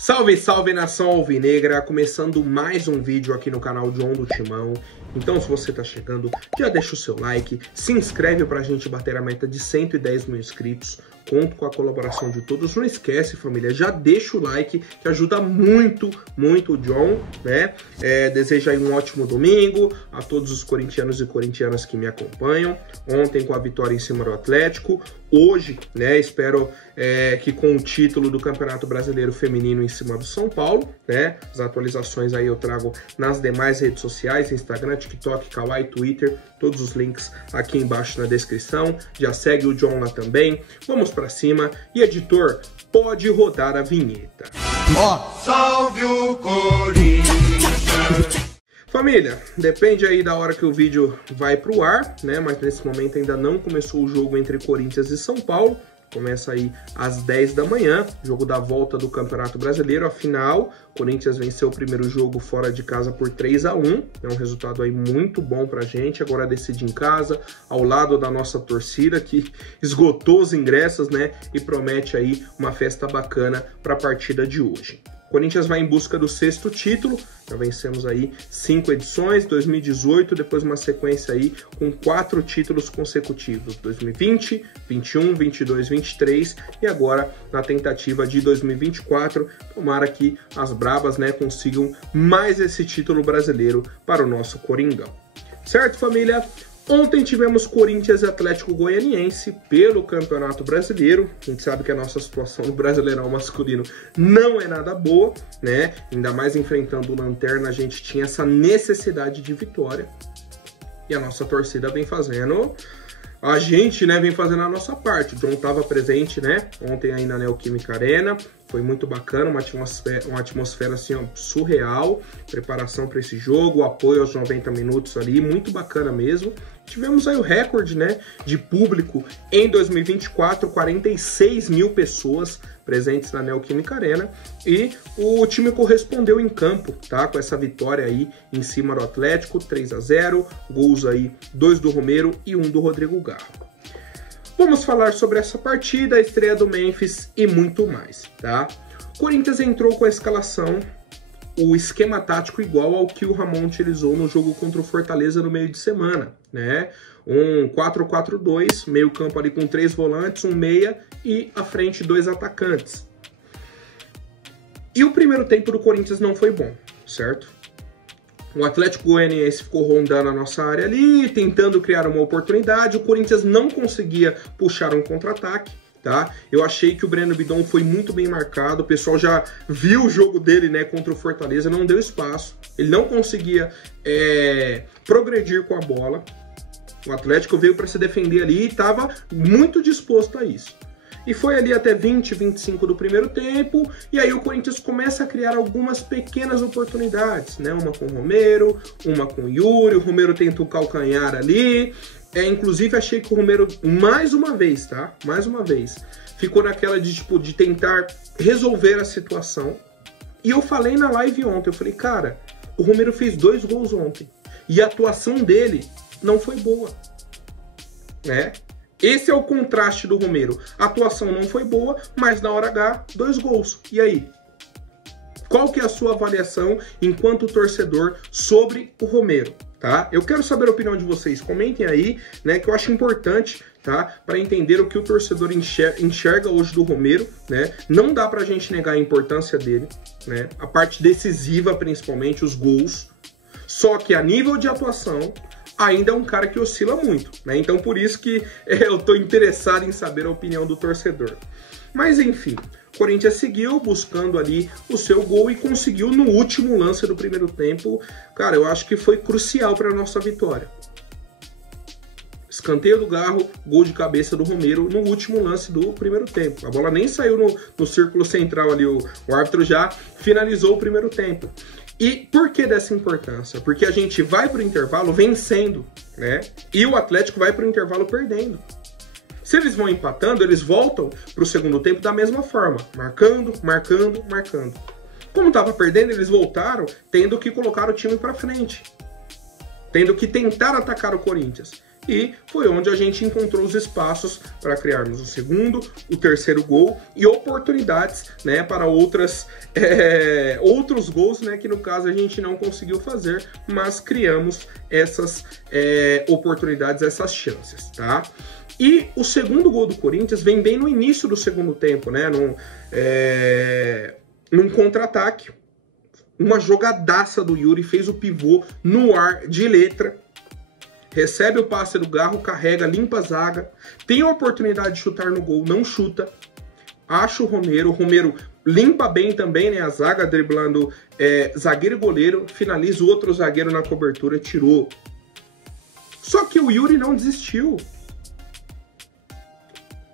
Salve, salve nação alvinegra, começando mais um vídeo aqui no canal John do Timão. Então se você tá chegando, já deixa o seu like, se inscreve pra gente bater a meta de 110 mil inscritos. Conto com a colaboração de todos. Não esquece, família, já deixa o like, que ajuda muito, muito o John, né? Desejo aí um ótimo domingo a todos os corintianos e corintianas que me acompanham. Ontem com a vitória em cima do Atlético. Hoje, né, espero que com o título do Campeonato Brasileiro Feminino em cima do São Paulo, né? As atualizações aí eu trago nas demais redes sociais, Instagram, TikTok, Kawaii, Twitter, todos os links aqui embaixo na descrição. Já segue o John lá também. Vamos pra cima. E editor, pode rodar a vinheta. Salve o Corinthians! Família, depende aí da hora que o vídeo vai pro ar, né? Mas nesse momento ainda não começou o jogo entre Corinthians e São Paulo. Começa aí às 10 da manhã, jogo da volta do Campeonato Brasileiro. Afinal, Corinthians venceu o primeiro jogo fora de casa por 3-1. É um resultado aí muito bom pra gente. Agora decide em casa, ao lado da nossa torcida, que esgotou os ingressos, né? E promete aí uma festa bacana pra partida de hoje. Corinthians vai em busca do 6º título, já vencemos aí 5 edições, 2018, depois uma sequência aí com 4 títulos consecutivos, 2020, 21, 22, 23 e agora na tentativa de 2024, tomara que as brabas, né, consigam mais esse título brasileiro para o nosso Coringão. Certo, família? Ontem tivemos Corinthians e Atlético Goianiense pelo Campeonato Brasileiro. A gente sabe que a nossa situação no Brasileirão masculino não é nada boa, né? Ainda mais enfrentando o Lanterna, a gente tinha essa necessidade de vitória. E a nossa torcida vem fazendo... A gente, né, vem fazendo a nossa parte. O John estava presente, né, ontem aí na Neoquímica Arena. Foi muito bacana, uma atmosfera assim, ó, surreal. Preparação para esse jogo, apoio aos 90 minutos ali, muito bacana mesmo. Tivemos aí o recorde, né, de público em 2024, 46 mil pessoas presentes na Neoquímica Arena. E o time correspondeu em campo, tá, com essa vitória aí em cima do Atlético, 3-0. Gols aí, 2 do Romero e 1 do Rodrigo Garro. Vamos falar sobre essa partida, a estreia do Memphis e muito mais, tá? Corinthians entrou com a escalação, o esquema tático igual ao que o Ramon utilizou no jogo contra o Fortaleza no meio de semana, né? Um 4-4-2, meio campo ali com 3 volantes, um meia e à frente 2 atacantes. E o primeiro tempo do Corinthians não foi bom, certo? O Atlético Goianiense ficou rondando a nossa área ali, tentando criar uma oportunidade. O Corinthians não conseguia puxar um contra-ataque, tá? Eu achei que o Breno Bidon foi muito bem marcado. O pessoal já viu o jogo dele, né, contra o Fortaleza, não deu espaço. Ele não conseguia progredir com a bola. O Atlético veio para se defender ali e estava muito disposto a isso. E foi ali até 20, 25 do primeiro tempo, e aí o Corinthians começa a criar algumas pequenas oportunidades, né? Uma com o Romero, uma com o Yuri, o Romero tenta o calcanhar ali, inclusive achei que o Romero, mais uma vez, tá? Mais uma vez, ficou naquela de, tipo, de tentar resolver a situação, e eu falei na live ontem, eu falei, cara, o Romero fez 2 gols ontem, e a atuação dele não foi boa, né? Esse é o contraste do Romero. A atuação não foi boa, mas na hora H, 2 gols. E aí? Qual que é a sua avaliação enquanto torcedor sobre o Romero, tá? Eu quero saber a opinião de vocês. Comentem aí, né, que eu acho importante, tá? Para entender o que o torcedor enxerga hoje do Romero, né? Não dá pra gente negar a importância dele, né? A parte decisiva, principalmente, os gols. Só que a nível de atuação... ainda é um cara que oscila muito, né? Então por isso que eu tô interessado em saber a opinião do torcedor. Mas enfim, o Corinthians seguiu buscando ali o seu gol e conseguiu no último lance do primeiro tempo. Cara, eu acho que foi crucial para a nossa vitória. Escanteio do Garro, gol de cabeça do Romero no último lance do primeiro tempo. A bola nem saiu no círculo central ali, o árbitro já finalizou o primeiro tempo. E por que dessa importância? Porque a gente vai para o intervalo vencendo, né? E o Atlético vai para o intervalo perdendo. Se eles vão empatando, eles voltam para o segundo tempo da mesma forma, marcando, marcando, marcando. Como estava perdendo, eles voltaram tendo que colocar o time para frente, tendo que tentar atacar o Corinthians. e foi onde a gente encontrou os espaços para criarmos o segundo, o terceiro gol e oportunidades, né, para outros gols, né, que no caso a gente não conseguiu fazer, mas criamos essas oportunidades, essas chances, tá? E o segundo gol do Corinthians vem bem no início do segundo tempo, né, num contra-ataque, uma jogadaça do Yuri, fez o pivô no ar de letra, recebe o passe do Garro, carrega, limpa a zaga, tem a oportunidade de chutar no gol, não chuta, acha o Romero limpa bem também, né, a zaga, driblando zagueiro e goleiro, finaliza o outro zagueiro na cobertura, tirou. Só que o Yuri não desistiu.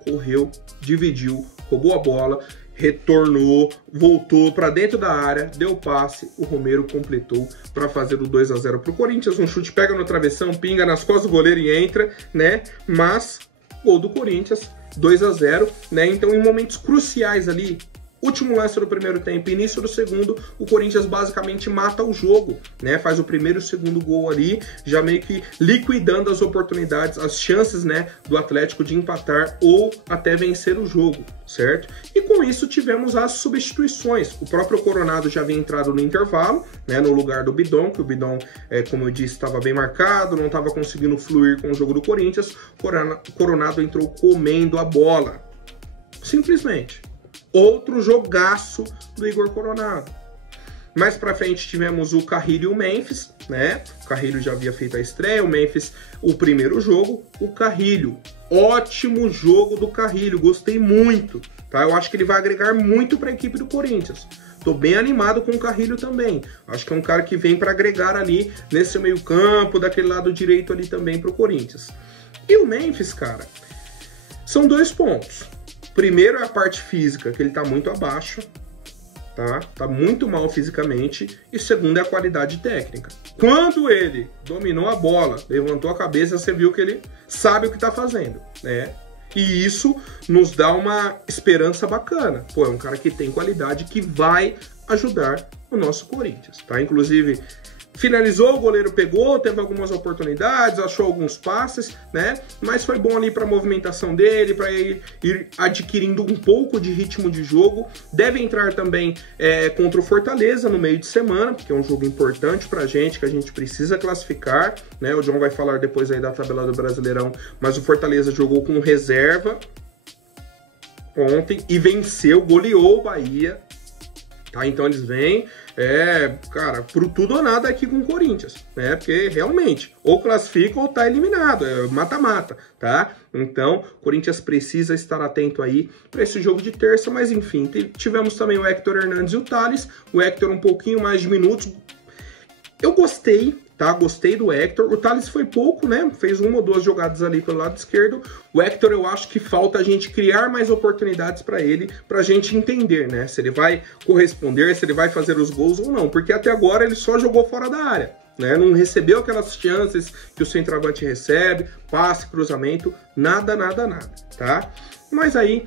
Correu, dividiu, roubou a bola, retornou, voltou para dentro da área, deu passe, o Romero completou para fazer o 2-0 para o Corinthians. Um chute pega no travessão, pinga nas costas do goleiro e entra, né? Mas gol do Corinthians, 2-0, né? Então, em momentos cruciais ali, último lance do primeiro tempo, início do segundo, o Corinthians basicamente mata o jogo, né? Faz o primeiro e o segundo gol ali, já meio que liquidando as oportunidades, as chances, né, do Atlético de empatar ou até vencer o jogo, certo? E com isso tivemos as substituições. O próprio Coronado já havia entrado no intervalo, né, no lugar do Bidon, que o Bidon, como eu disse, estava bem marcado, não estava conseguindo fluir com o jogo do Corinthians. Coronado entrou comendo a bola. Simplesmente. Outro jogaço do Igor Coronado. Mais pra frente tivemos o Carrilho e o Memphis, né? O Carrilho já havia feito a estreia, o Memphis o primeiro jogo. O Carrilho, ótimo jogo do Carrilho, gostei muito, tá? Eu acho que ele vai agregar muito para a equipe do Corinthians. Tô bem animado com o Carrilho também. Acho que é um cara que vem para agregar ali nesse meio campo, daquele lado direito ali também pro Corinthians. E o Memphis, cara, são 2 pontos. Primeiro é a parte física, que ele tá muito abaixo, tá? Tá muito mal fisicamente. E segundo é a qualidade técnica. Quando ele dominou a bola, levantou a cabeça, você viu que ele sabe o que tá fazendo, né? E isso nos dá uma esperança bacana. Pô, é um cara que tem qualidade, que vai ajudar o nosso Corinthians, tá? Inclusive, finalizou, o goleiro pegou, teve algumas oportunidades, achou alguns passes, né? Mas foi bom ali para a movimentação dele, para ir adquirindo um pouco de ritmo de jogo. Deve entrar também contra o Fortaleza no meio de semana, porque é um jogo importante pra gente, que a gente precisa classificar, né? O John vai falar depois aí da tabela do Brasileirão, mas o Fortaleza jogou com reserva ontem e venceu, goleou o Bahia, tá? Então eles vêm, cara, pro tudo ou nada aqui com o Corinthians, né? Porque realmente, ou classifica ou tá eliminado, é mata-mata, tá? Então, o Corinthians precisa estar atento aí para esse jogo de terça, mas enfim, tivemos também o Hector Hernandes e o Thales, o Hector um pouquinho mais de minutos. Eu gostei, tá? Gostei do Hector. O Thales foi pouco, né? Fez 1 ou 2 jogadas ali pelo lado esquerdo. O Hector, eu acho que falta a gente criar mais oportunidades para ele, pra gente entender, né? Se ele vai corresponder, se ele vai fazer os gols ou não. Porque até agora ele só jogou fora da área, né? Não recebeu aquelas chances que o centroavante recebe, passe, cruzamento, nada, tá? Mas aí,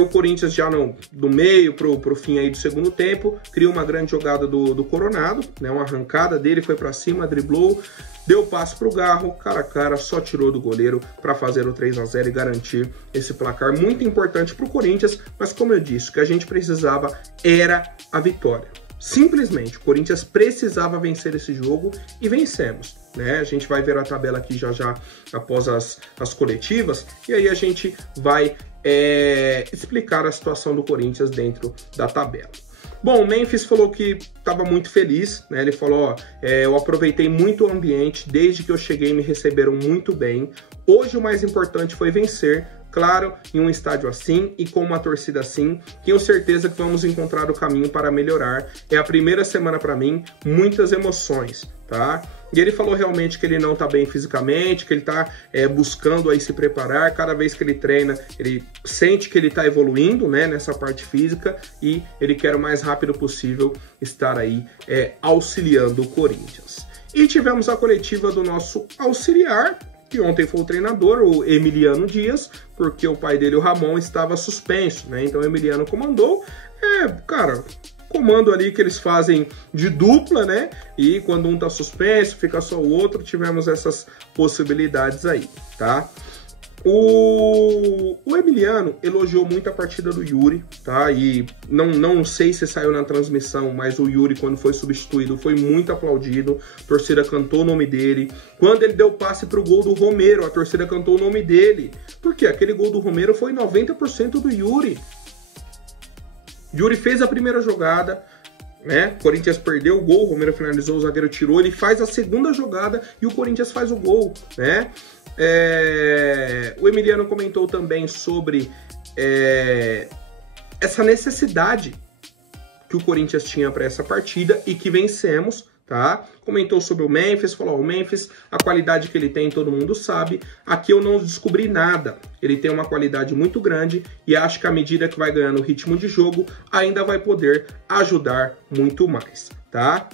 o Corinthians já do meio pro fim aí do segundo tempo, criou uma grande jogada do Coronado, né? Uma arrancada dele, foi para cima, driblou, deu passe pro Garro, cara a cara, só tirou do goleiro para fazer o 3-0 e garantir esse placar muito importante pro Corinthians, mas como eu disse, o que a gente precisava era a vitória. Simplesmente, o Corinthians precisava vencer esse jogo e vencemos, né? A gente vai ver a tabela aqui já após as coletivas, e aí a gente vai explicar a situação do Corinthians dentro da tabela. Bom, o Memphis falou que estava muito feliz, né? Ele falou, eu aproveitei muito o ambiente, desde que eu cheguei me receberam muito bem. Hoje o mais importante foi vencer, claro, em um estádio assim e com uma torcida assim, tenho certeza que vamos encontrar o caminho para melhorar. É a primeira semana para mim, muitas emoções, tá? E ele falou realmente que ele não tá bem fisicamente, que ele tá buscando aí se preparar. Cada vez que ele treina, ele sente que ele tá evoluindo, né, nessa parte física, e ele quer o mais rápido possível estar aí auxiliando o Corinthians. E tivemos a coletiva do nosso auxiliar, que ontem foi o treinador, o Emiliano Dias, porque o pai dele, o Ramon, estava suspenso, né? Então o Emiliano comandou. Cara, comando ali que eles fazem de dupla, né? E quando um tá suspenso, fica só o outro, tivemos essas possibilidades aí, tá? O Emiliano elogiou muito a partida do Yuri, tá? E não sei se saiu na transmissão, mas o Yuri, quando foi substituído, foi muito aplaudido. A torcida cantou o nome dele. Quando ele deu o passe pro gol do Romero, a torcida cantou o nome dele. Por quê? Aquele gol do Romero foi 90% do Yuri. Yuri fez a primeira jogada, né? O Corinthians perdeu o gol, o Romero finalizou, o zagueiro tirou, ele faz a segunda jogada e o Corinthians faz o gol, né? O Emiliano comentou também sobre essa necessidade que o Corinthians tinha para essa partida e que vencemos, tá? Comentou sobre o Memphis, falou, o Memphis, a qualidade que ele tem, todo mundo sabe. Aqui eu não descobri nada. Ele tem uma qualidade muito grande e acho que à medida que vai ganhando o ritmo de jogo, ainda vai poder ajudar muito mais, tá?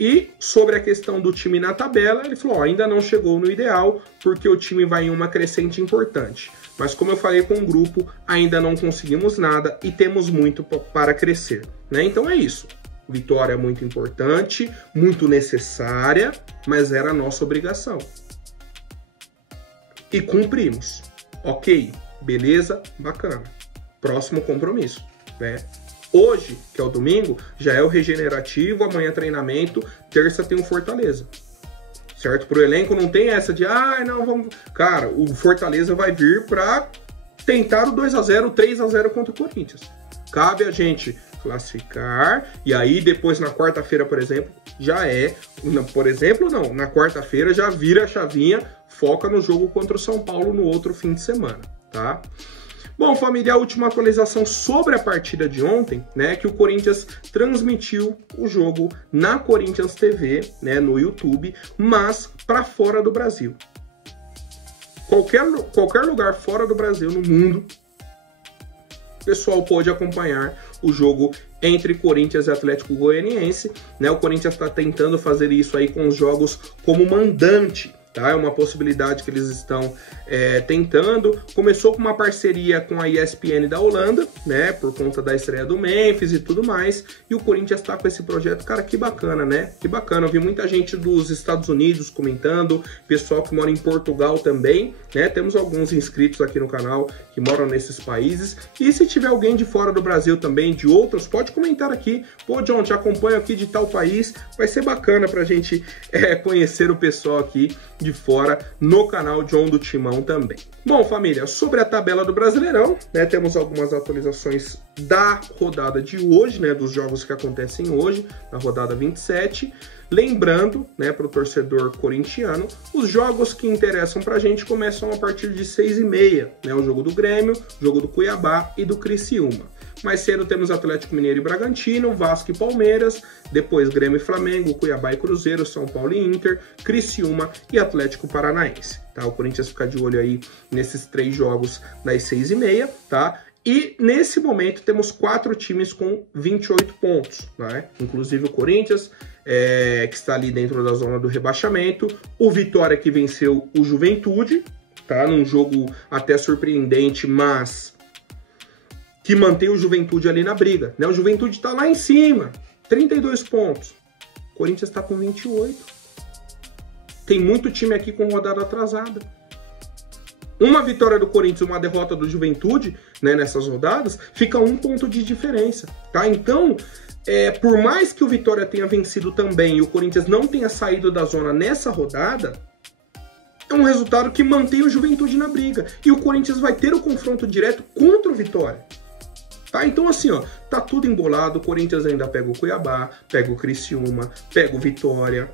E sobre a questão do time na tabela, ele falou, ainda não chegou no ideal, porque o time vai em uma crescente importante. Mas como eu falei com o grupo, ainda não conseguimos nada e temos muito para crescer, né? Então é isso. Vitória muito importante, muito necessária, mas era a nossa obrigação. E cumprimos. Ok, beleza, bacana. Próximo compromisso, né? Hoje, que é o domingo, já é o regenerativo, amanhã treinamento, terça tem o Fortaleza. Certo? Pro elenco não tem essa de, não, vamos... Cara, o Fortaleza vai vir para tentar o 2-0, o 3-0 contra o Corinthians. Cabe a gente classificar, e aí depois na quarta-feira, por exemplo, já é... Por exemplo, não, na quarta-feira já vira a chavinha, foca no jogo contra o São Paulo no outro fim de semana, tá? Bom, família, a última atualização sobre a partida de ontem, né, que o Corinthians transmitiu o jogo na Corinthians TV, né, no YouTube, mas para fora do Brasil. Qualquer lugar fora do Brasil, no mundo, o pessoal pode acompanhar o jogo entre Corinthians e Atlético Goianiense, né? O Corinthians está tentando fazer isso aí com os jogos como mandante, tá? É uma possibilidade que eles estão tentando. Começou com uma parceria com a ESPN da Holanda, né? Por conta da estreia do Memphis e tudo mais. E o Corinthians está com esse projeto. Cara, que bacana, né? Que bacana. Eu vi muita gente dos Estados Unidos comentando, pessoal que mora em Portugal também, né? Temos alguns inscritos aqui no canal que moram nesses países. E se tiver alguém de fora do Brasil também, de outros, pode comentar aqui. Pô, John, te acompanho aqui de tal país. Vai ser bacana pra gente conhecer o pessoal aqui de fora no canal John do Timão também. Bom, família, sobre a tabela do Brasileirão, né, temos algumas atualizações da rodada de hoje, né, dos jogos que acontecem hoje, na rodada 27. Lembrando, né, para o torcedor corintiano, os jogos que interessam para a gente começam a partir de 6h30, né, o jogo do Grêmio, o jogo do Cuiabá e do Criciúma. Mais cedo temos Atlético Mineiro e Bragantino, Vasco e Palmeiras, depois Grêmio e Flamengo, Cuiabá e Cruzeiro, São Paulo e Inter, Criciúma e Atlético Paranaense, tá? O Corinthians fica de olho aí nesses 3 jogos das 6h30, tá? E nesse momento temos 4 times com 28 pontos, né? Inclusive o Corinthians, que está ali dentro da zona do rebaixamento, o Vitória que venceu o Juventude, tá? Num jogo até surpreendente, mas que mantém o Juventude ali na briga, né? O Juventude está lá em cima, 32 pontos. O Corinthians está com 28. Tem muito time aqui com rodada atrasada. Uma vitória do Corinthians e uma derrota do Juventude, né, nessas rodadas, fica 1 ponto de diferença, tá? Então, por mais que o Vitória tenha vencido também e o Corinthians não tenha saído da zona nessa rodada, é um resultado que mantém o Juventude na briga. E o Corinthians vai ter o confronto direto contra o Vitória. Tá? Então assim, ó, tá tudo embolado, o Corinthians ainda pega o Cuiabá, pega o Criciúma, pega o Vitória,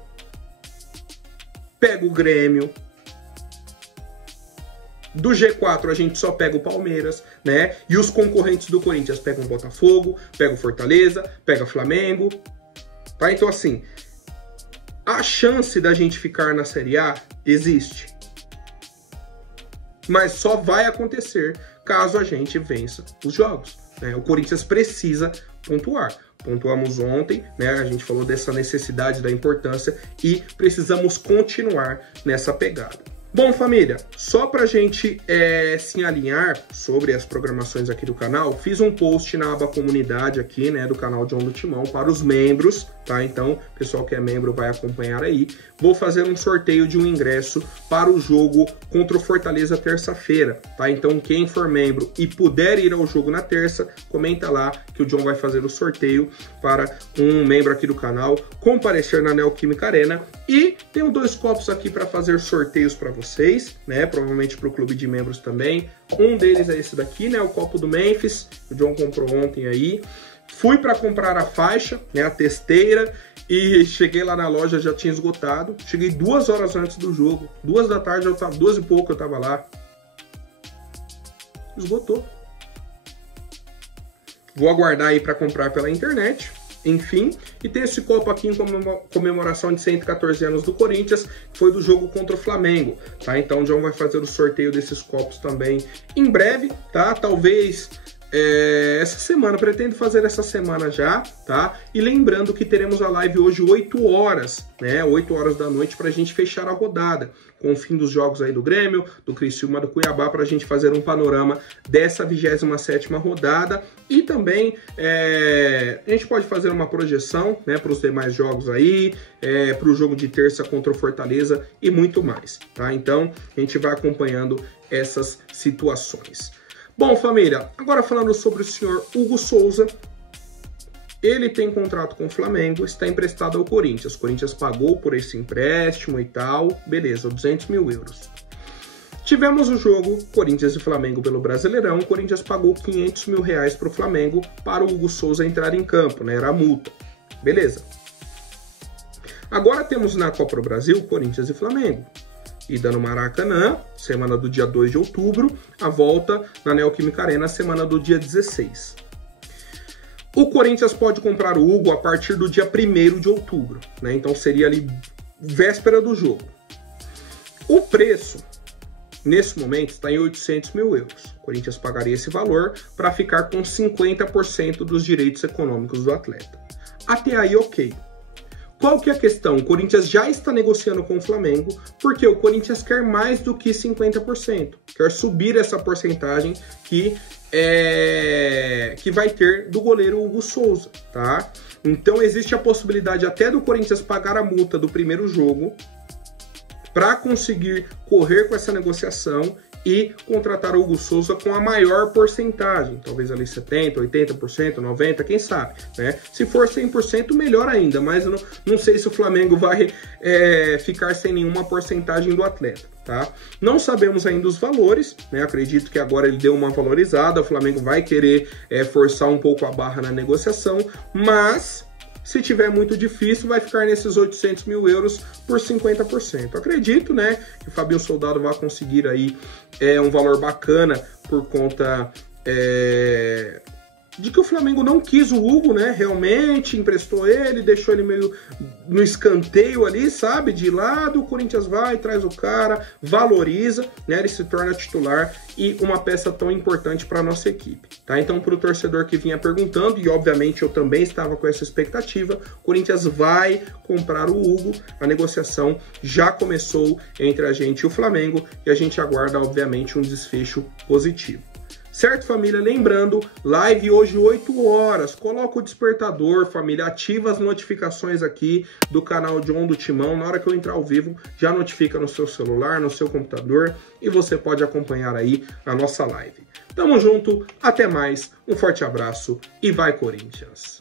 pega o Grêmio. Do G4 a gente só pega o Palmeiras, né? E os concorrentes do Corinthians pegam o Botafogo, pega o Fortaleza, pega o Flamengo. Tá? Então assim, a chance da gente ficar na Série A existe. Mas só vai acontecer caso a gente vença os jogos. O Corinthians precisa pontuar. Pontuamos ontem, né? A gente falou dessa necessidade, da importância e precisamos continuar nessa pegada. Bom, família, só pra gente se alinhar sobre as programações aqui do canal, fiz um post na aba comunidade aqui, né, do canal John do Timão para os membros, tá? Então, o pessoal que é membro vai acompanhar aí. Vou fazer um sorteio de um ingresso para o jogo contra o Fortaleza terça-feira, tá? Então, quem for membro e puder ir ao jogo na terça, comenta lá que o John vai fazer o sorteio para um membro aqui do canal comparecer na Neoquímica Arena. E tenho 2 copos aqui para fazer sorteios para vocês, né? Provavelmente para o clube de membros também. Um deles é esse daqui, né? O copo do Memphis. O John comprou ontem aí. Fui para comprar a faixa, né? A testeira. E cheguei lá na loja, já tinha esgotado. Cheguei 2 horas antes do jogo. 2 da tarde, 2 e pouco eu tava lá. Esgotou. Vou aguardar aí para comprar pela internet. Enfim, e tem esse copo aqui em comemoração de 114 anos do Corinthians, que foi do jogo contra o Flamengo, tá? Então o John vai fazer o sorteio desses copos também em breve, tá? Talvez essa semana, pretendo fazer essa semana já, tá? E lembrando que teremos a live hoje 8 horas, né? 8 horas da noite pra gente fechar a rodada, com o fim dos jogos aí do Grêmio, do Criciúma, do Cuiabá, pra gente fazer um panorama dessa 27ª rodada. E também a gente pode fazer uma projeção, né, para os demais jogos aí, para o jogo de terça contra o Fortaleza e muito mais, tá? Então a gente vai acompanhando essas situações. Bom, família, agora falando sobre o senhor Hugo Souza, ele tem contrato com o Flamengo, está emprestado ao Corinthians. O Corinthians pagou por esse empréstimo e tal, beleza, 200 mil euros. Tivemos o jogo Corinthians e Flamengo pelo Brasileirão. O Corinthians pagou 500 mil reais para o Flamengo para o Hugo Souza entrar em campo, né? Era a multa. Beleza. Agora temos na Copa do Brasil Corinthians e Flamengo. Ida no Maracanã, semana do dia 2 de outubro. A volta na Neoquímica Arena, semana do dia 16. O Corinthians pode comprar o Hugo a partir do dia 1º de outubro, né? Então seria ali véspera do jogo. O preço nesse momento está em 800 mil euros. O Corinthians pagaria esse valor para ficar com 50% dos direitos econômicos do atleta. Até aí, ok. Qual que é a questão? O Corinthians já está negociando com o Flamengo, porque o Corinthians quer mais do que 50%. Quer subir essa porcentagem que vai ter do goleiro Hugo Souza, tá? Então existe a possibilidade até do Corinthians pagar a multa do primeiro jogo para conseguir correr com essa negociação e contratar o Hugo Souza com a maior porcentagem, talvez ali 70%, 80%, 90%, quem sabe, né? Se for 100%, melhor ainda, mas eu não sei se o Flamengo vai ficar sem nenhuma porcentagem do atleta, tá? Não sabemos ainda os valores, né? Acredito que agora ele deu uma valorizada, o Flamengo vai querer forçar um pouco a barra na negociação, mas se tiver muito difícil, vai ficar nesses 800 mil euros por 50%. Acredito, né, que o Fabinho Soldado vai conseguir aí um valor bacana por conta de que o Flamengo não quis o Hugo, né, realmente emprestou ele, deixou ele meio no escanteio ali, sabe, de lado. O Corinthians vai, traz o cara, valoriza, né, ele se torna titular e uma peça tão importante para a nossa equipe, tá? Então, para o torcedor que vinha perguntando, e obviamente eu também estava com essa expectativa, o Corinthians vai comprar o Hugo, a negociação já começou entre a gente e o Flamengo, e a gente aguarda, obviamente, um desfecho positivo. Certo, família? Lembrando, live hoje 8 horas, coloca o despertador, família, ativa as notificações aqui do canal John do Timão, na hora que eu entrar ao vivo, já notifica no seu celular, no seu computador, e você pode acompanhar aí a nossa live. Tamo junto, até mais, um forte abraço e vai Corinthians!